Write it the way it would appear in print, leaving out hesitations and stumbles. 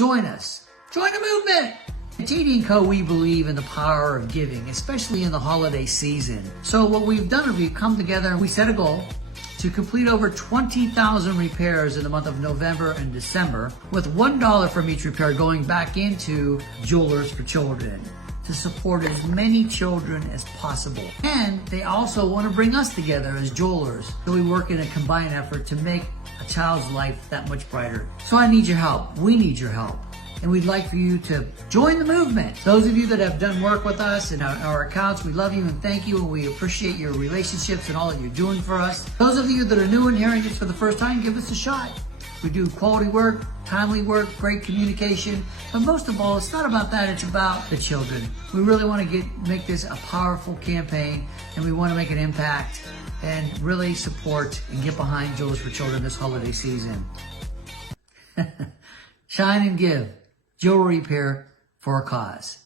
Join us. Join the movement. At TD & Co, we believe in the power of giving, especially in the holiday season. So what we've done is we've come together and we set a goal to complete over 20,000 repairs in the month of November and December, with $1 from each repair going back into Jewelers for Children to support as many children as possible. And they also want to bring us together as jewelers, so we work in a combined effort to make a child's life that much brighter. So I need your help. We need your help. And we'd like for you to join the movement. Those of you that have done work with us and our accounts, we love you and thank you, and we appreciate your relationships and all that you're doing for us. Those of you that are new and hearing this for the first time, give us a shot. We do quality work, timely work, great communication, but most of all, it's not about that, it's about the children. We really want to make this a powerful campaign, and we want to make an impact and really support and get behind Jewelers for Children this holiday season. Shine and give. Jewelry repair for a cause.